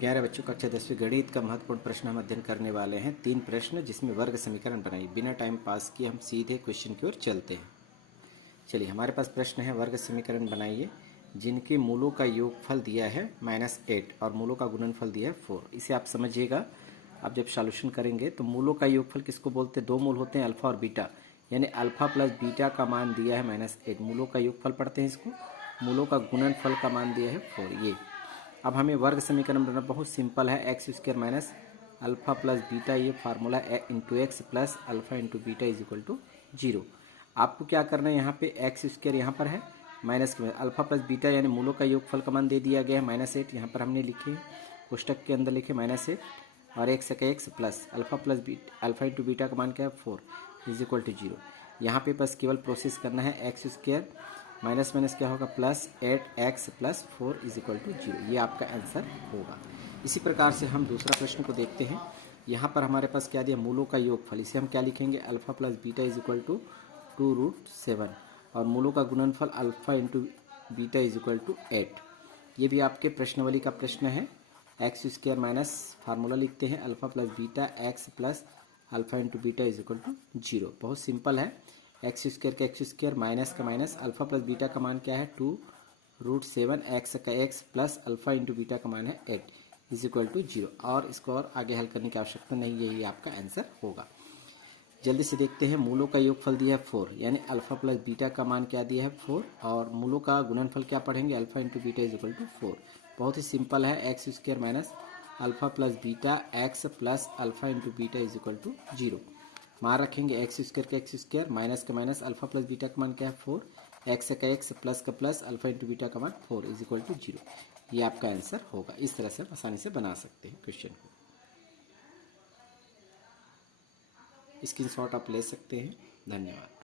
प्यारे बच्चों, कक्षा 10वीं गणित का महत्वपूर्ण प्रश्न हम अध्ययन करने वाले हैं। 3 प्रश्न जिसमें वर्ग समीकरण बनाइए। बिना टाइम पास किए हम सीधे क्वेश्चन की ओर चलते हैं। चलिए, हमारे पास प्रश्न है वर्ग समीकरण बनाइए जिनके मूलों का योगफल दिया है -8 और मूलों का गुणनफल दिया है 4। इसे आप समझिएगा। आप जब सॉल्यूशन करेंगे तो मूलों का योगफल किसको बोलते हैं? 2 मूल होते हैं, अल्फा और बीटा, यानी अल्फा प्लस बीटा का मान दिया है -8, मूलों का योगफल पढ़ते हैं इसको। मूलों का गुणनफल का मान दिया है 4। ये अब हमें वर्ग समीकरण बनाना बहुत सिंपल है। X square minus alpha plus beta, ये formula into x plus alpha into beta is equal to 0। आपको क्या करना है, यहाँ पे एक्स स्क्वायर यहाँ पर है, माइनस के अल्फा प्लस बीटा यानी मूलों का योगफल का मान दे दिया गया है -8। यहाँ पर हमने लिखे पुस्तक के अंदर लिखे -8 और एक्स का x plus alpha into beta का मान क्या है 4 इज इक्वल टू 0। यहाँ पे बस केवल प्रोसेस करना है। एक्स स्क्वायर माइनस माइनस क्या होगा +8x plus 4 is equal to 0। ये आपका आंसर होगा। इसी प्रकार से हम दूसरा प्रश्न को देखते हैं। यहाँ पर हमारे पास क्या दिया, मूलों का योगफल। इसे हम क्या लिखेंगे, alpha plus beta is equal to 2√7 और मूलों का गुणनफल alpha into beta is equal to 8। ये भी आपके प्रश्नावली का प्रश्न है। एक्स स्क्वायर माइनस फार्मूला लिखते हैं alpha plus beta x plus alpha into beta is equal to 0। बहुत सिंपल है। एक्स स्क्वायर का एक्स स्क्वायर माइनस का माइनस, अल्फा प्लस बीटा का मान क्या है 2√7, एक्स का x plus alpha into beta का मान है 8 इज इक्वल टू 0। और इसको और आगे हल करने की आवश्यकता नहीं, यही आपका आंसर होगा। जल्दी से देखते हैं। मूलों का योगफल दिया है 4, यानी अल्फा प्लस बीटा का मान क्या दिया है 4, और मूलों का गुणनफल क्या पढ़ेंगे, alpha into beta is equal to 4। बहुत ही सिंपल है। X square minus alpha plus beta x plus alpha into beta is equal to 0। मान रखेंगे एक्स स्क्वायर का एक्स स्क्वायर माइनस का माइनस, अल्फा प्लस बीटा का मान क्या है 4, एक्स का एक्स प्लस का प्लस अल्फा इंटू बीटा का मान 4 इज इक्वल टू 0। ये आपका आंसर होगा। इस तरह से आसानी से बना सकते हैं क्वेश्चन को। स्क्रीनशॉट आप ले सकते हैं। धन्यवाद।